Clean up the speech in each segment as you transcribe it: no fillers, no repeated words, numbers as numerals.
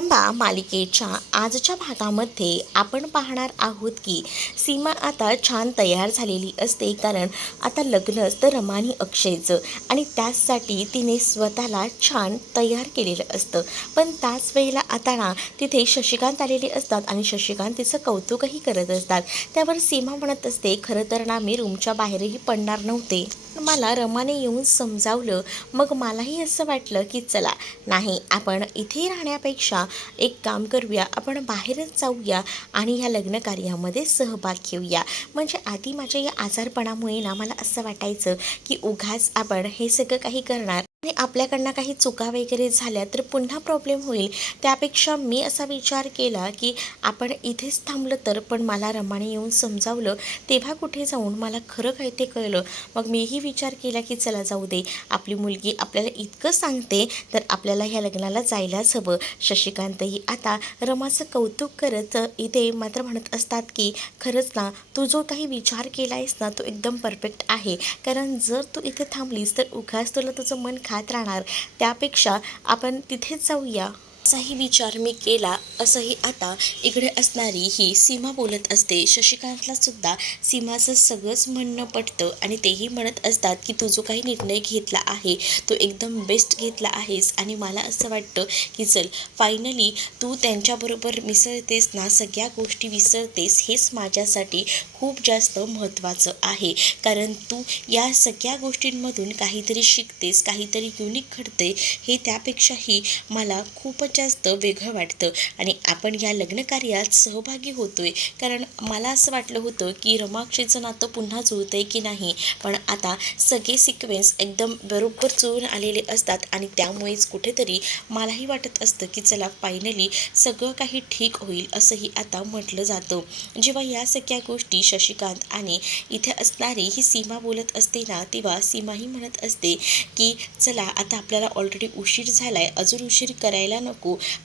रंभा मालिकेच्या आजच्या भागामध्ये आपण पाहणार आहोत की सीमा आता छान तयार झालेली असते, कारण आता लग्नच तर रमा आणि अक्षयचं आणि त्याचसाठी तिने स्वतःला छान तयार केलेलं असतं. पण त्याच वेळेला आता ना तिथे शशिकांत आलेले असतात आणि शशिकांत तिचं कौतुकही करत असतात. त्यावर सीमा म्हणत असते, खरं तर ना मी रूमच्या बाहेरही पडणार नव्हते, मला रमाने येऊन समजावलं, मग मलाही असं वाटलं की चला नाही, आपण इथे राहण्यापेक्षा एक काम करूया, आपण बाहेरच जाऊया आणि ह्या लग्न कार्यामध्ये सहभाग घेऊया. म्हणजे आधी माझ्या या आजारपणामुळे ना मला असं वाटायचं की उगाच आपण हे सगळं काही करणार आणि आपल्याकडनं काही चुका वगैरे झाल्या तर पुन्हा प्रॉब्लेम होईल. त्यापेक्षा मी असा विचार केला की आपण इथेच थांबलं तर. पण मला रमाने येऊन समजावलं, तेव्हा कुठे जाऊन मला खरं काय ते कळलं. मग मीही विचार केला की चला जाऊ दे, आपली मुलगी आपल्याला इतकं सांगते तर आपल्याला ह्या लग्नाला जायलाच हवं. शशिकांतही आता रमाचं कौतुक करत इथे मात्र म्हणत असतात की खरंच ना, तू जो काही विचार केला आहेस ना तो एकदम परफेक्ट आहे. कारण जर तू इथे थांबलीस तर उगाच तुला तुझं मन खात राहणार, त्यापेक्षा आपण तिथेच जाऊया असाही विचार मी केला. असंही आता इकडे असणारी ही सीमा बोलत असते. शशिकांतला सुद्धा सीमाचं सगळंच म्हणणं पटतं आणि तेही म्हणत असतात की तू जो काही निर्णय घेतला आहे तो एकदम बेस्ट घेतला आहेस आणि मला असं वाटतं की चल फायनली तू त्यांच्याबरोबर मिसळतेस ना, सगळ्या गोष्टी विसरतेस, हेच माझ्यासाठी खूप जास्त महत्त्वाचं आहे. कारण तू या सगळ्या गोष्टींमधून काहीतरी शिकतेस, काहीतरी युनिक घडते, हे त्यापेक्षाही मला खूपच जास्त वेगळं वाटतं आणि आपण या लग्न कार्यात सहभागी होतोय. कारण मला असं वाटलं होतं की रमाक्षेचं नातं पुन्हा जुळतंय की नाही, पण आता सगळे सिक्वेन्स एकदम बरोबर जुळून आलेले असतात आणि त्यामुळेच कुठेतरी मलाही वाटत असतं की चला फायनली सगळं काही ठीक होईल असंही आता म्हटलं जातं. जेव्हा या सगळ्या गोष्टी शशिकांत आणि इथे असणारी ही सीमा बोलत असते ना, तेव्हा सीमाही म्हणत असते की चला आता आपल्याला ऑलरेडी उशीर झालाय, अजून उशीर करायला नको,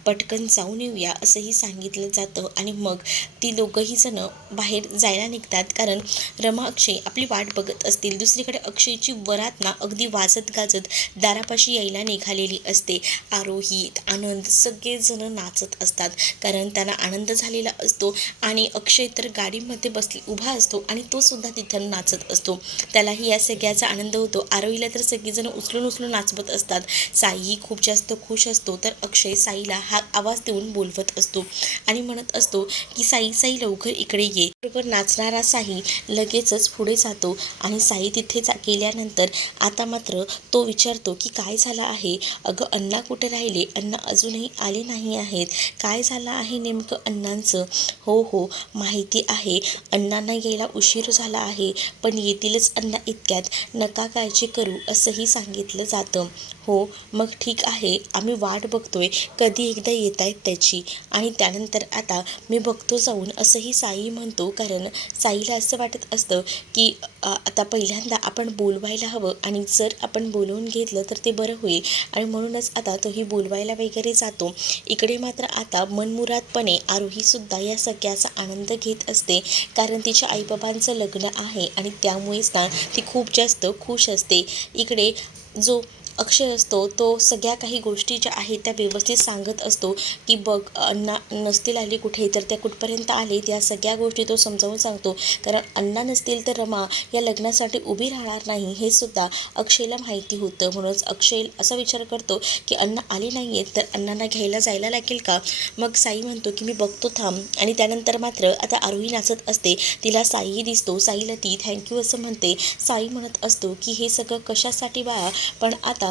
पटकन जाऊन येऊया असंही सांगितलं जातं. आणि मग ती दोघंही जण बाहेर जायला निघतात, कारण रमा अक्षय आपली वाट बघत असतील. दुसरीकडे अक्षयची वरात ना अगदी वाजत गाजत दारापाशी यायला निघालेली असते. आरोही, आनंद सगळेजण नाचत असतात, कारण त्यांना आनंद झालेला असतो आणि अक्षय तर गाडीमध्ये उभा असतो आणि तो सुद्धा तिथं नाचत असतो. त्यालाही या सगळ्याचा आनंद होतो. आरोहीला तर सगळेजण उचलून उचलून नाचवत असतात. साईही खूप जास्त खुश असतो, तर अक्षय साईला हा आवाज देऊन बोलवत असतो आणि म्हणत असतो की साई साई लवकर इकडे ये. बरोबर नाचणारा साई लगेचच पुढे जातो आणि साई तिथे गेल्यानंतर आता मात्र तो विचारतो की काय झालं आहे, अगं अण्णा कुठे राहिले, अण्णा अजूनही आले नाही आहेत, काय झालं आहे नेमकं अण्णांचं. हो हो माहिती आहे, अण्णांना यायला उशीर झाला आहे, पण येतीलच अण्णा इतक्यात, नका काळजी करू असंही सांगितलं जातं. हो मग ठीक आहे, आम्ही वाट बघतोय कधी एकदा येत आहेत त्याची. आणि त्यानंतर आता मी बघतो जाऊन असंही साई म्हणतो, कारण साईला असं वाटत असतं की आता पहिल्यांदा आपण बोलवायला हवं आणि जर आपण बोलवून घेतलं तर ते बरं होईल आणि म्हणूनच आता तोही बोलवायला वगैरे जातो. इकडे मात्र आता मनमुरादपणे आरोहीसुद्धा या सगळ्याचा आनंद घेत असते, कारण तिच्या आईबाबांचं लग्न आहे आणि त्यामुळेच ना ती खूप जास्त खुश असते. इकडे जो अक्षय असतो तो सगळ्या काही गोष्टी ज्या आहेत त्या व्यवस्थित सांगत असतो की बघ अण्णा नसतील आले कुठे तर त्या कुठपर्यंत आले, त्या सगळ्या गोष्टी तो समजावून सांगतो. कारण अण्णा नसतील तर रमा या लग्नासाठी उभी राहणार नाही हे सुद्धा अक्षयला माहिती होतं. म्हणूनच अक्षय असा विचार करतो की अण्णा आले नाही आहेत तर अण्णांना घ्यायला जायला लागेल का. मग साई म्हणतो की मी बघतो थांब. आणि त्यानंतर मात्र आता आरोही नाचत असते, तिला साईही दिसतो. साईला ती थँक्यू असं म्हणते. साई म्हणत असतो की हे सगळं कशासाठी बाळा, पण आता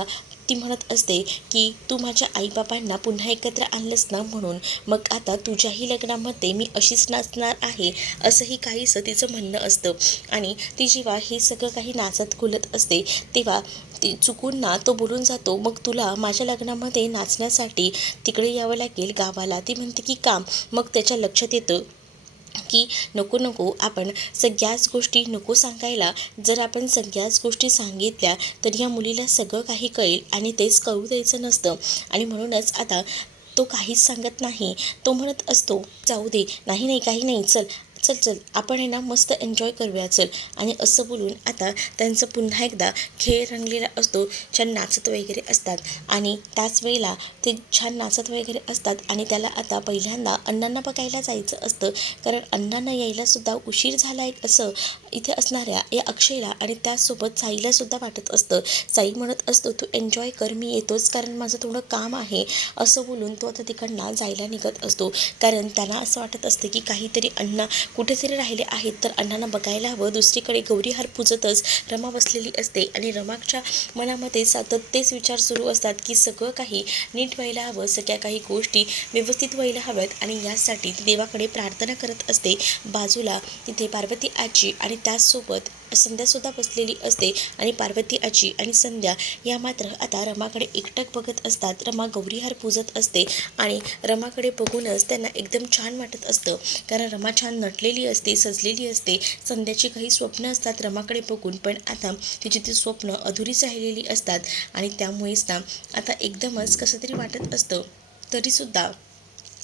ती म्हणत असते की तू माझ्या आईबाबांना पुन्हा एकत्र आणलंस ना म्हणून, मग आता तुझ्याही लग्नामध्ये मी अशीच नाचणार आहे असंही काहीसं तिचं म्हणणं असतं. आणि ती जेव्हा हे सगळं काही नाचत खुलत असते तेव्हा ती चुकून ना तो बोलून जातो, मग तुला माझ्या लग्नामध्ये नाचण्यासाठी तिकडे यावं लागेल गावाला. ती म्हणते की काम. मग त्याच्या लक्षात येतं की नको नको, आपण सगळ्याच गोष्टी नको सांगायला, जर आपण सगळ्याच गोष्टी सांगितल्या तर या मुलीला सगळं काही कळेल आणि तेच कळू द्यायचं नसतं. आणि म्हणूनच आता तो काहीच सांगत नाही. तो म्हणत असतो जाऊ दे, नाही नाही काही नाही, चल चल चल आपण आहे ना मस्त एन्जॉय करूया चल. आणि असं बोलून आता त्यांचं पुन्हा एकदा खेळ रंगलेला असतो. छान नाचत वगैरे असतात आणि त्याच वेळेला ते छान नाचत वगैरे असतात आणि त्याला आता पहिल्यांदा अण्णांना बघायला जायचं असतं, कारण अण्णांना यायलासुद्धा उशीर झाला आहे असं इथे असणाऱ्या या अक्षयला आणि त्याचसोबत साईलासुद्धा वाटत असतं. साई म्हणत असतो, तू एन्जॉय कर, मी येतोच, कारण माझं थोडं काम आहे असं बोलून तो आता तिकडनं जायला निघत असतो. कारण त्यांना असं वाटत असतं की काहीतरी अण्णा कुठेतरी राहिले आहेत, तर अण्णांना बघायला हवं. दुसरीकडे गौरीहार पूजतच रमा बसलेली असते आणि रमाच्या मनामध्ये सतत तेच विचार सुरू असतात की सगळं काही नीट व्हायला हवं, सगळ्या काही गोष्टी व्यवस्थित व्हायला हव्यात आणि यासाठी ती देवाकडे प्रार्थना करत असते. बाजूला तिथे पार्वती आजी आणि त्याचसोबत संध्यासुद्धा बसलेली असते आणि पार्वती आजी आणि संध्या या मात्र आता रमाकडे एकटक बघत असतात. रमा गौरीहार पूजत असते आणि रमाकडे बघूनच त्यांना एकदम छान वाटत असतं, कारण रमा छान नटलेली असते, सजलेली असते. संध्याची काही स्वप्न असतात रमाकडे बघून, पण आता तिची ती स्वप्न अधुरीच राहिलेली असतात आणि त्यामुळेच ना आता एकदमच कसं तरी वाटत असतं. तरीसुद्धा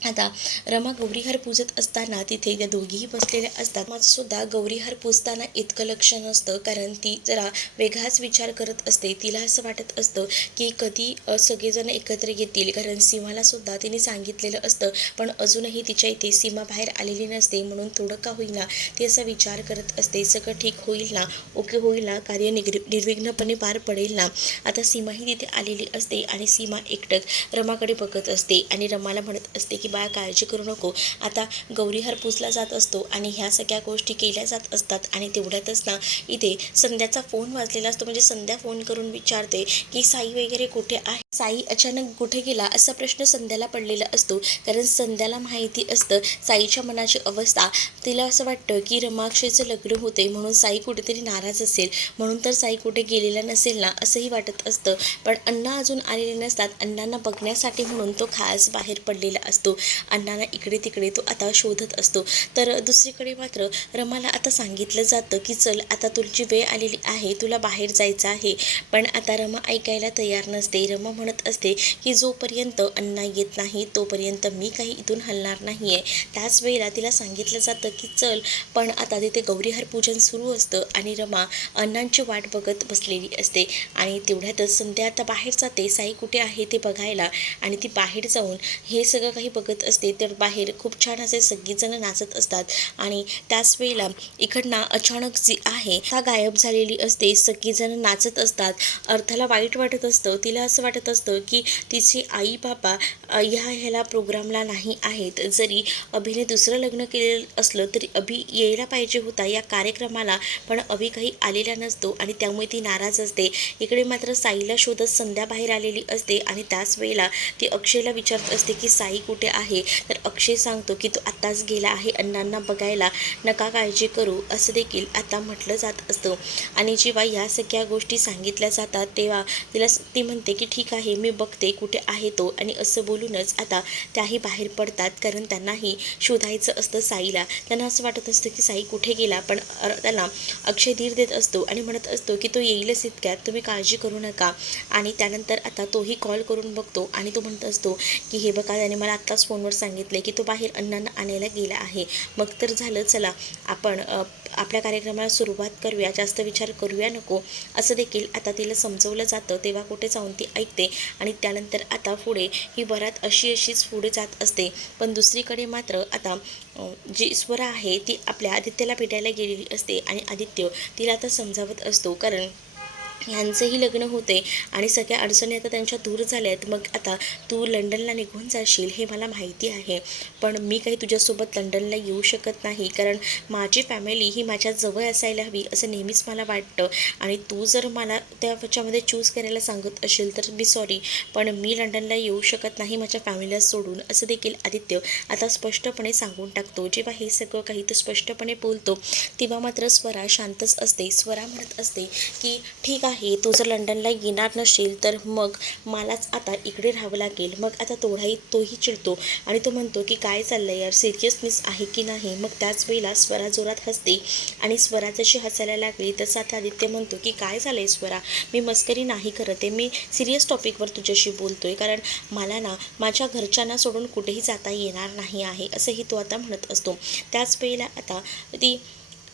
आता रमा गौरीहार पूजत असताना तिथे त्या दोघीही बसलेल्या असतात. माझंसुद्धा गौरीहार पूजताना इतकं लक्ष नसतं, कारण ती जरा वेगळाच विचार करत असते. तिला असं वाटत असतं की कधी सगळेजण एकत्र येतील, कारण सीमालासुद्धा तिने सांगितलेलं असतं, पण अजूनही तिच्या इथे सीमा बाहेर आलेली नसते. म्हणून थोडं का होईना ती असा विचार करत असते, सगळं ठीक होईल ना, ओके होईल ना, कार्य निर्विघ्नपणे पार पडेल ना. आता सीमाही तिथे आलेली असते आणि सीमा एकटक रमाकडे बघत असते आणि रमाला म्हणत असते की बाळा काळजी करू नको. आता गौरीहार पूजला जात असतो आणि ह्या सगळ्या गोष्टी केल्या जात असतात आणि तेवढ्यातच ना इथे संध्याचा फोन वाजलेला असतो. म्हणजे संध्या फोन करून विचारते की साई वगैरे कुठे आहे. साई अचानक कुठे गेला असा प्रश्न संध्याला पडलेला असतो, कारण संध्याला माहिती असतं साईच्या मनाची अवस्था. तिला असं वाटतं की रमाक्षयचं लग्न होते म्हणून साई कुठेतरी नाराज असेल, म्हणून तर साई कुठे गेलेला नसेल ना असंही वाटत असतं. पण अण्णा अजून आलेले नसतात. अण्णांना बघण्यासाठी म्हणून तो खास बाहेर पडलेला असतो. अण्णांना इकडे तिकडे तो आता शोधत असतो. तर दुसरीकडे मात्र रमाला आता सांगितलं जातं की चल आता तुझी वेळ आलेली आहे, तुला बाहेर जायचं आहे. पण आता रमा ऐकायला तयार नसते. रमा म्हणत असते की जोपर्यंत अण्णा येत नाही तोपर्यंत मी काही इथून हलणार नाही आहे. त्याच वेळेला तिला सांगितलं जातं की चल, पण आता तिथे गौरीहार पूजन सुरू असतं आणि रमा अण्णांची वाट बघत बसलेली असते आणि तेवढ्यातच संध्या आता बाहेर जाते साई कुठे आहे ते बघायला आणि ती बाहेर जाऊन हे सगळं काही बघत असते. तर बाहेर खूप छान असे सगळीजण नाचत असतात आणि त्याच वेळेला इकडनं अचानक जी आहे ता गायब झालेली असते. सगळीजण नाचत असतात. अर्थाला वाईट वाटत असतं. तिला असं वाटत असतं की तिचे आई बाबा ह्याला प्रोग्रामला नाही आहेत. जरी अभिने दुसरं लग्न केलेलं असलं तरी अभि यायला पाहिजे होता या कार्यक्रमाला, पण अभि काही आलेला नसतो आणि त्यामुळे ती नाराज असते. इकडे मात्र साईला शोधत संध्या बाहेर आलेली असते आणि त्याच वेळेला ती अक्षयला विचारत असते की साई कुठे आहे. तर अक्षय सांगतो की तो आत्ताच गेला आहे अण्णांना बघायला, नका काळजी करू असं देखील आता म्हटलं जात असतं. आणि जेव्हा या सगळ्या गोष्टी सांगितल्या जातात तेव्हा ती म्हणते की ठीक आहे मी बघते कुठे आहे तो, आणि असं बोलूनच आता त्याही बाहेर पडतात, कारण त्यांनाही शोधायचं असतं साईला. त्यांना असं वाटत असतं की साई कुठे गेला, पण त्याला अक्षय धीर देत असतो आणि म्हणत असतो की तो येईलच इतक्यात, तुम्ही काळजी करू नका. आणि त्यानंतर आता तोही कॉल करून बघतो आणि तो म्हणत असतो की हे बघा त्याने मला आत्ताच फोनवर सांगितले की तो बाहेर अण्णांना आणायला गेला आहे. मग तर झालं, चला आपण आपल्या कार्यक्रमाला सुरुवात करूया, जास्त विचार करूया नको असं देखील आता तिला समजवलं जातं. तेव्हा कुठे जाऊन ती ऐकते आणि त्यानंतर आता पुढे ही वरात अशीच पुढे जात असते. पण दुसरीकडे मात्र आता जी स्वरा आहे ती आपल्या आदित्यला भेटायला गेलेली असते आणि आदित्य तिला आता समजावत असतो, कारण ह्यांचंही लग्न होते आणि सगळ्या अडचणी आता त्यांच्या दूर झाल्या आहेत. मग आता तू लंडनला निघून जाशील हे मला माहिती आहे, पण मी काही तुझ्यासोबत लंडनला येऊ शकत नाही, कारण माझी फॅमिली ही माझ्या जवळ असायला हवी असं नेहमीच मला वाटतं. आणि तू जर मला त्याच्यामध्ये चूज करायला सांगत असेल तर मी सॉरी, पण मी लंडनला येऊ शकत नाही माझ्या फॅमिलीला सोडून असं देखील आदित्य आता स्पष्टपणे सांगून टाकतो. जेव्हा हे सगळं काही तो स्पष्टपणे बोलतो तेव्हा मात्र स्वरा शांतच असते. स्वरा म्हणत असते की ठीक आहे, तू जर लंडनला येणार नसेल तर मग मलाच आता इकडे राहावं लागेल. मग आता तोही चिडतो आणि तो म्हणतो की काय चाललं यार, सिरियसनेस आहे की नाही. मग त्याच वेळेला स्वरा जोरात हसते आणि स्वरा जशी हसायला लागली तसं आता आदित्य म्हणतो की काय झालं आहे स्वरा, मी मस्करी नाही करत आहे, मी सिरियस टॉपिकवर तुझ्याशी बोलतो आहे. कारण मला ना माझ्या घरच्यांना सोडून कुठेही जाता येणार नाही आहे, असंही तो आता म्हणत असतो. त्याच वेळेला आता ती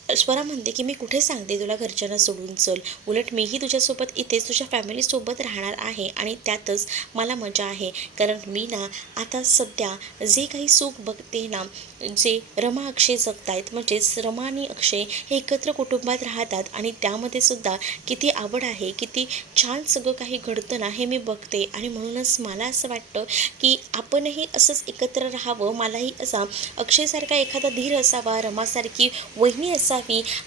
स्वरा म्हणते की मी कुठे सांगते तुला घरच्यांना सोडून चल, उलट मीही तुझ्यासोबत इथेच तुझ्या फॅमिलीसोबत राहणार आहे आणि त्यातच मला मजा आहे. कारण मी ना आता सध्या जे काही सुख बघते ना, जे रमा अक्षय जगतायत, म्हणजेच रमा आणि अक्षय हे एकत्र कुटुंबात राहतात आणि त्यामध्ये सुद्धा किती आवड आहे, किती छान सगळं काही घडतं ना हे मी बघते. आणि म्हणूनच मला असं वाटतं की आपणही असंच एकत्र राहावं. मलाही असा अक्षयसारखा एखादा धीर असावा, रमासारखी वहिनी असावी,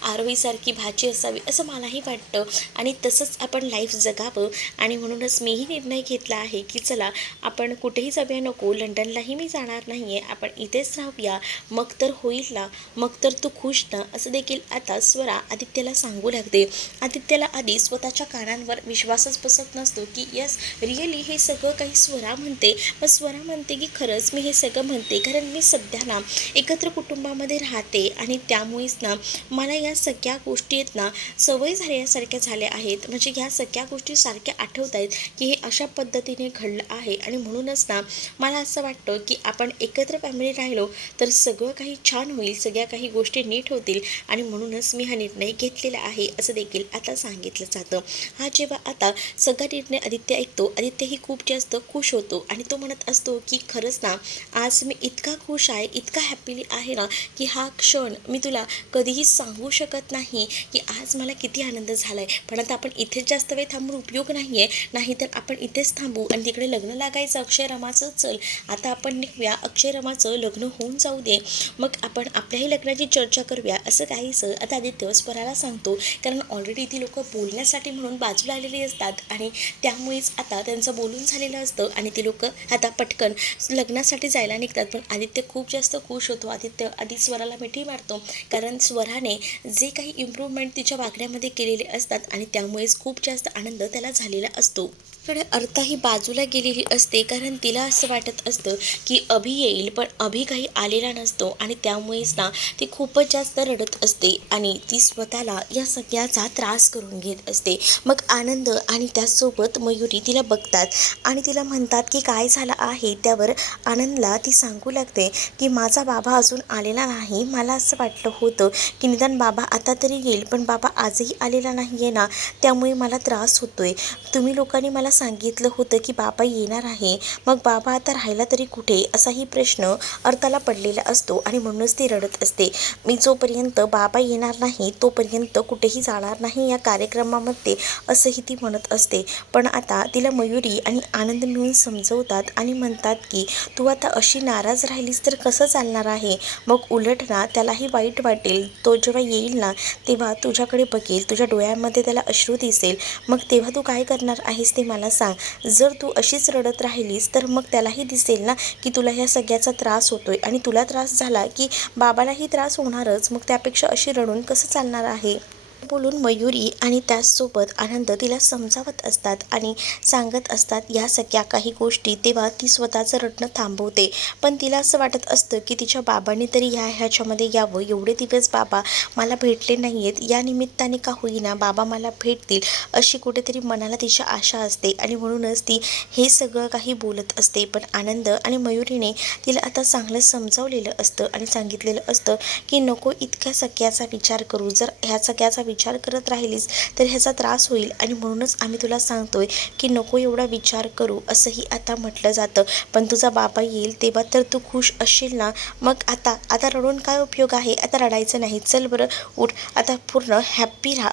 आरोहीसारखी भाची असावी, असं मलाही वाटतं आणि तसंच आपण लाईफ जगावं. आणि म्हणूनच मीही निर्णय घेतला आहे की चला आपण कुठेही जाऊया नको, लंडनलाही मी जाणार नाही आहे, आपण इथेच राहूया, मग तर होईल ना, मग तर तू खुश ना, असं देखील आता स्वरा आदित्यला सांगू लागते. आदित्यला आधी स्वतःच्या कानांवर विश्वासच बसत नसतो की यस, रिअली हे सगळं काही स्वरा म्हणते. मग स्वरा म्हणते की खरंच मी हे सगळं म्हणते कारण मी सध्या ना एकत्र कुटुंबामध्ये राहते आणि त्यामुळेच ना मला या सगळ्या गोष्टी आहेत ना सवय झाल्यासारख्या झाल्या आहेत. म्हणजे ह्या सगळ्या गोष्टी सारख्या आठवत आहेत की हे अशा पद्धतीने घडलं आहे आणि म्हणूनच ना मला असं वाटतं की आपण एकत्र फॅमिली राहिलो तर सगळं काही छान होईल, सगळ्या काही गोष्टी नीट होतील आणि म्हणूनच मी हा निर्णय घेतलेला आहे, असं देखील आता सांगितलं जातं. हा जेव्हा आता सगळा निर्णय आदित्य ऐकतो, आदित्यही खूप जास्त खुश होतो आणि तो म्हणत असतो की खरंच ना आज मी इतका खुश आहे, इतका हॅपीली आहे ना की हा क्षण मी तुला कधीही सांगू शकत नाही की आज मला किती आनंद झाला आहे. पण आता आपण इथेच जास्त वेळ थांबून उपयोग नाही आहे, नाहीतर आपण इथेच थांबू आणि तिकडे लग्न लागायचं अक्षय रमाचं. चल आता आपण निघूया, अक्षय रमाचं लग्न होऊन जाऊ दे, मग आपण आपल्याही लग्नाची चर्चा करूया, असं काहीसं आता आदित्य स्वराला सांगतो. कारण ऑलरेडी ती लोक बोलण्यासाठी म्हणून बाजूला आलेली असतात आणि त्यामुळेच आता त्यांचं बोलून झालेलं असतं आणि ती लोक आता पटकन लग्नासाठी जायला निघतात. पण आदित्य खूप जास्त खुश होतो. आदित्य आधी स्वराला मिठी मारतो कारण स्वराने जे काही इम्प्रूव्हमेंट तिच्या वागण्यामध्ये केलेले असतात आणि त्यामुळेच खूप जास्त आनंद त्याला झालेला असतो. कडे अर्था ही बाजूला गेलेली असते कारण तिला असं वाटत असतं की अभि येईल, पण अभि काही आलेला नसतो आणि त्यामुळेच ना ती खूपच जास्त रडत असते आणि ती स्वतःला या सगळ्याचा त्रास करून घेत असते. मग आनंद आणि त्याचसोबत मयुरी तिला बघतात आणि तिला म्हणतात की काय झालं आहे. त्यावर आनंदला ती सांगू लागते की माझा बाबा अजून आलेला नाही, मला असं वाटलं होतं की निदान बाबा आता तरी येईल, पण बाबा आजही आलेला नाही आहे ना, त्यामुळे मला त्रास होतोय. तुम्ही लोकांनी मला सांगितलं होतं की बाबा येणार आहे, मग बाबा आता राहिला तरी कुठे, असाही प्रश्न अर्थाला पडलेला असतो आणि म्हणूनच ती रडत असते. मी जोपर्यंत बाबा येणार नाही तोपर्यंत कुठेही जाणार नाही या कार्यक्रमामध्ये, असंही ती म्हणत असते. पण आता तिला मयुरी आणि आनंद मिळून समजवतात आणि म्हणतात की तू आता अशी नाराज राहिलीस तर कसं चालणार आहे, मग उलट ना त्यालाही वाईट वाटेल. तो जेव्हा येईल ना तेव्हा तुझ्याकडे बघेल, तुझ्या डोळ्यांमध्ये त्याला अश्रू दिसेल, मग तेव्हा तू काय करणार आहेस ते मला सांग. जर तू अशीच रडत राहिलीस तर मग त्यालाही दिसेल ना की तुला ह्या सगळ्याचा त्रास होतोय आणि तुला त्रास झाला की बाबालाही त्रास होणारच, मग त्यापेक्षा अशी रडून कसं चालणार आहे. बोलून मयुरी आणि त्याचसोबत आनंद तिला समजावत असतात आणि सांगत असतात या सगळ्या काही गोष्टी. तेव्हा ती स्वतःचं रडणं थांबवते. पण तिला असं वाटत असतं की तिच्या बाबांनी तरी ह्याच्यामध्ये यावं, एवढे दिवस बाबा मला भेटले नाही आहेत, या निमित्ताने का होईना बाबा मला भेटतील, अशी कुठेतरी मनाला तिच्या आशा असते आणि म्हणूनच ती हे सगळं काही बोलत असते. पण आनंद आणि मयुरीने तिला आता चांगलं समजावलेलं असतं आणि सांगितलेलं असतं की नको इतक्या सगळ्याचा विचार करू, जर ह्या सगळ्याचा विचार करत राहिलीस तर ह्याचा त्रास होईल आणि म्हणूनच आम्ही तुला सांगतोय की नको एवढा विचार करू, असंही आता म्हटलं जातं. पण तुझा बाबा येईल तेव्हा तर तू खुश असशील ना, मग आता रडून काय उपयोग आहे, आता रडायचं नाही, चल बरं उठ, आता पूर्ण हॅप्पी राहा.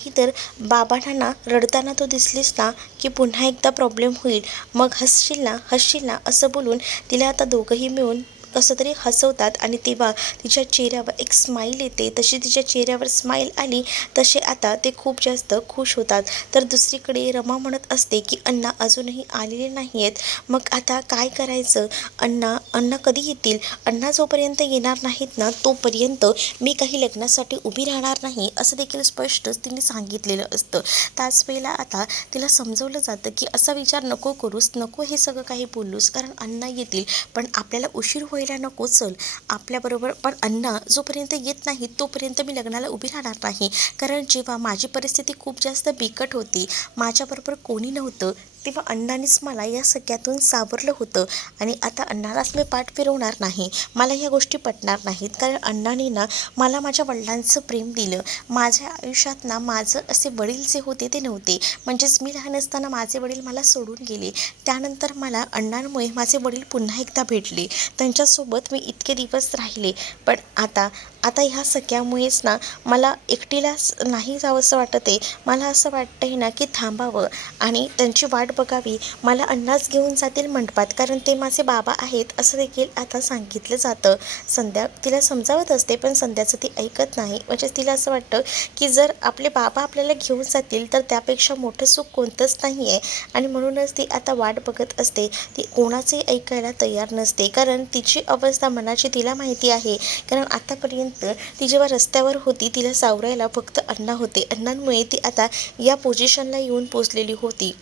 की तर बाबांना ना रडताना तो दिसलीस ना की पुन्हा एकदा प्रॉब्लेम होईल, मग हसशील ना असं बोलून तिला आता दोघंही मिळून कसं तरी हसवतात आणि तेव्हा तिच्या चेहऱ्यावर एक स्माईल येते. तशी तिच्या चेहऱ्यावर स्माईल आली तसे आता ते खूप जास्त खुश होतात. तर दुसरीकडे रमा म्हणत असते की अण्णा अजूनही आलेले नाही आहेत. मग आता काय करायचं? अण्णा कधी येतील? अण्णा जोपर्यंत येणार नाहीत ना तोपर्यंत मी काही लग्नासाठी उभी राहणार नाही असं देखील स्पष्टच तिने सांगितलेलं असतं. त्याच वेळेला आता तिला समजवलं जातं की असा विचार नको करूस, नको हे सगळं काही बोलूस, कारण अण्णा येतील पण आपल्याला उशीर व्हायला नको. चल आपल्याबरोबर. पण अण्णा जोपर्यंत येत नाही तोपर्यंत मी लग्नाला उभी राहणार नाही, कारण जेव्हा माझी परिस्थिती खूप जास्त बिकट होती, माझ्याबरोबर कोणी नव्हतं, तेव्हा अण्णांनीच मला या सगळ्यातून सावरलं होतं. आणि आता अण्णालाच मी पाठ फिरवणार नाही. मला ह्या गोष्टी पटणार नाहीत, कारण अण्णांनी ना मला माझ्या वडिलांचं प्रेम दिलं. माझ्या आयुष्यात ना माझं असे वडील जे होते ते नव्हते. म्हणजेच मी लहान असताना माझे वडील मला सोडून गेले. त्यानंतर मला अण्णांमुळे माझे वडील पुन्हा एकदा भेटले. त्यांच्यासोबत मी इतके दिवस राहिले. पण आता ह्या सगळ्यामुळेच ना मला एकटीलाच नाही जावंसं वाटत आहे. मला असं वाटतं आहे ना की थांबावं आणि त्यांची वाट बघावी. मला अण्णाच घेऊन जातील मंडपात, कारण ते माझे बाबा आहेत असं देखील आता सांगितलं जातं. संध्या तिला समजावत असते पण संध्याचं ती ऐकत नाही. म्हणजे तिला असं वाटतं की जर आपले बाबा आपल्याला घेऊन जातील तर त्यापेक्षा मोठं सुख कोणतंच नाही आहे. आणि म्हणूनच ती आता वाट बघत असते. ती कोणाचंही ऐकायला तयार नसते, कारण तिची अवस्था मनाची तिला माहिती आहे. कारण आतापर्यंत ती जेव्हा रस्त्यावर होती तिला सावरायला फक्त अण्णा होते. अण्णांमुळे ती आता या पोझिशनला येऊन पोचलेली होती.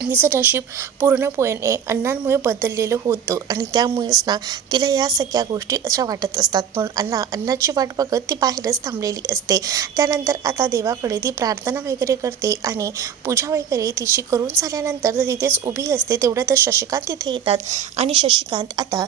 तिचं नशीब पूर्णपणे अण्णांमुळे बदललेलं होतं आणि त्यामुळेच ना तिला या सगळ्या गोष्टी अशा वाटत असतात. पण अण्णाची वाट बघत ती बाहेरच थांबलेली असते. त्यानंतर आता देवाकडे ती प्रार्थना वगैरे करते आणि पूजा वगैरे तिची करून झाल्यानंतर तिथेच उभी असते. तेवढ्यातच शशिकांत तिथे येतात आणि शशिकांत आता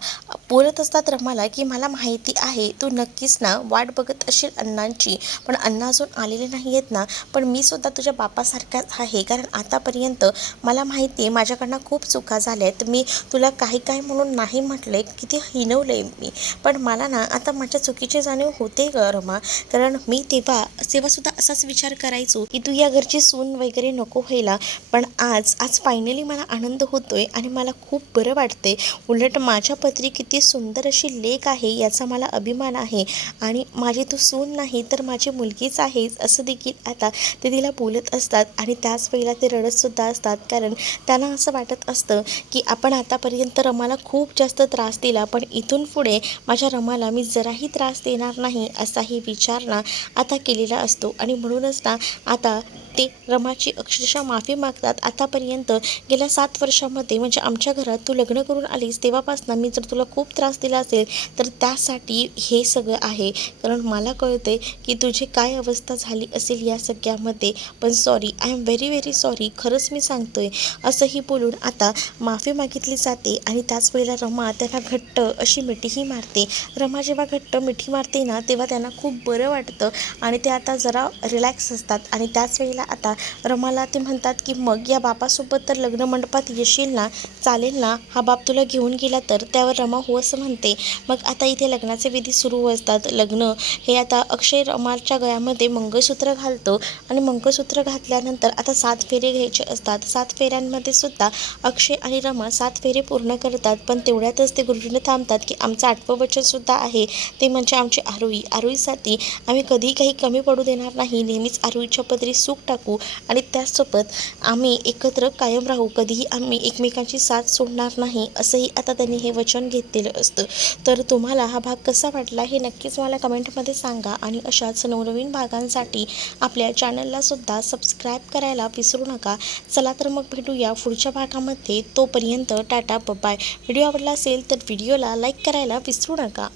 बोलत असतात रमाला की मला माहिती आहे तू नक्कीच ना वाट बघत असशील अण्णांची, पण अण्णा अजून आलेले नाही आहेत ना. पण मी सुद्धा तुझ्या बापासारखाच आहे, कारण आतापर्यंत मला माहिती आहे माझ्याकडनं खूप चुका झाल्या आहेत. मी तुला काही म्हणून नाही म्हटलं आहे, किती हिणवलं आहे मी. पण मला ना आता माझ्या चुकीची जाणीव होते ग रमा, कारण मी तेव्हासुद्धा असाच विचार करायचो की तू या घरची सून वगैरे नको व्हायला. पण आज फायनली मला आनंद होतोय आणि मला खूप बरं वाटते. उलट माझ्या पदरी किती सुंदर अशी लेक आहे याचा मला अभिमान आहे. आणि माझी तू सून नाही तर माझी मुलगीच आहे असं देखील आता ते तिला बोलत असतात. आणि त्याच वेळेला ते रडतसुद्धा असतात, कारण त्यांना असं वाटत असतं की आपण आतापर्यंत रमाला खूप जास्त त्रास दिला, पण इथून पुढे माझ्या रमाला मी जराही त्रास देणार नाही असाही विचार ना आता केलेला असतो. आणि म्हणूनच ना आता ते रमाची अक्षरशः माफी मागतात. आतापर्यंत गेल्या 7 वर्षामध्ये म्हणजे आमच्या घरात तू लग्न करून आलीस तेव्हापासून मी जर तुला खूप त्रास दिला असेल तर त्यासाठी हे सगळं आहे, कारण मला कळते की तुझी काय अवस्था झाली असेल या सगळ्यामध्ये. पण sorry, I am very very sorry, खरंच मी सांगतोय असंही बोलून आता माफी मागितली जाते. आणि त्याच वेळेला रमा त्यांना घट्ट अशी मिठीही मारते. रमा जेव्हा घट्ट मिठी मारते ना तेव्हा त्यांना खूप बरं वाटतं आणि ते आता जरा रिलॅक्स असतात. आणि त्याच वेळेला आता रमाला ते म्हणतात की मग या बापासोबत तर लग्न मंडपात येशील ना, चालेल ना, हा बाप तुला घेऊन गेला तर? त्यावर रमा हो असं म्हणते. मग आता इथे लग्नाचे विधी सुरू असतात. लग्न हे आता अक्षय रमाच्या गळ्यामध्ये मंगळसूत्र घालतो आणि मंगळसूत्र घातल्यानंतर आता 7 फेरे घ्यायचे असतात. 7 फेऱ्यांमध्ये सुद्धा अक्षय आणि रमा 7 फेरे पूर्ण करतात. पण तेवढ्यातच ते गुरुजींना थांबतात की आमचं 8वं वचनसुद्धा आहे, ते म्हणजे आमची आरोहीसाठी आम्ही कधीही काही कमी पडू देणार नाही. नेहमीच आरोहीच्या पदरी सुख टाकू आणि त्याचसोबत आम्ही एकत्र कायम राहू. कधीही आम्ही एकमेकांची साथ सोडणार नाही असंही आता त्यांनी हे वचन घेतलेलं असतं. तर तुम्हाला हा भाग कसा वाटला हे नक्कीच मला कमेंटमध्ये सांगा. आणि अशाच नवनवीन भागांसाठी आपल्या चॅनलला सुद्धा सबस्क्राईब करायला विसरू नका. चला तर मग भेटूया पुढच्या भागामध्ये. तोपर्यंत टाटा बाय. व्हिडिओ आवडला असेल तर व्हिडिओला लाईक करायला विसरू नका.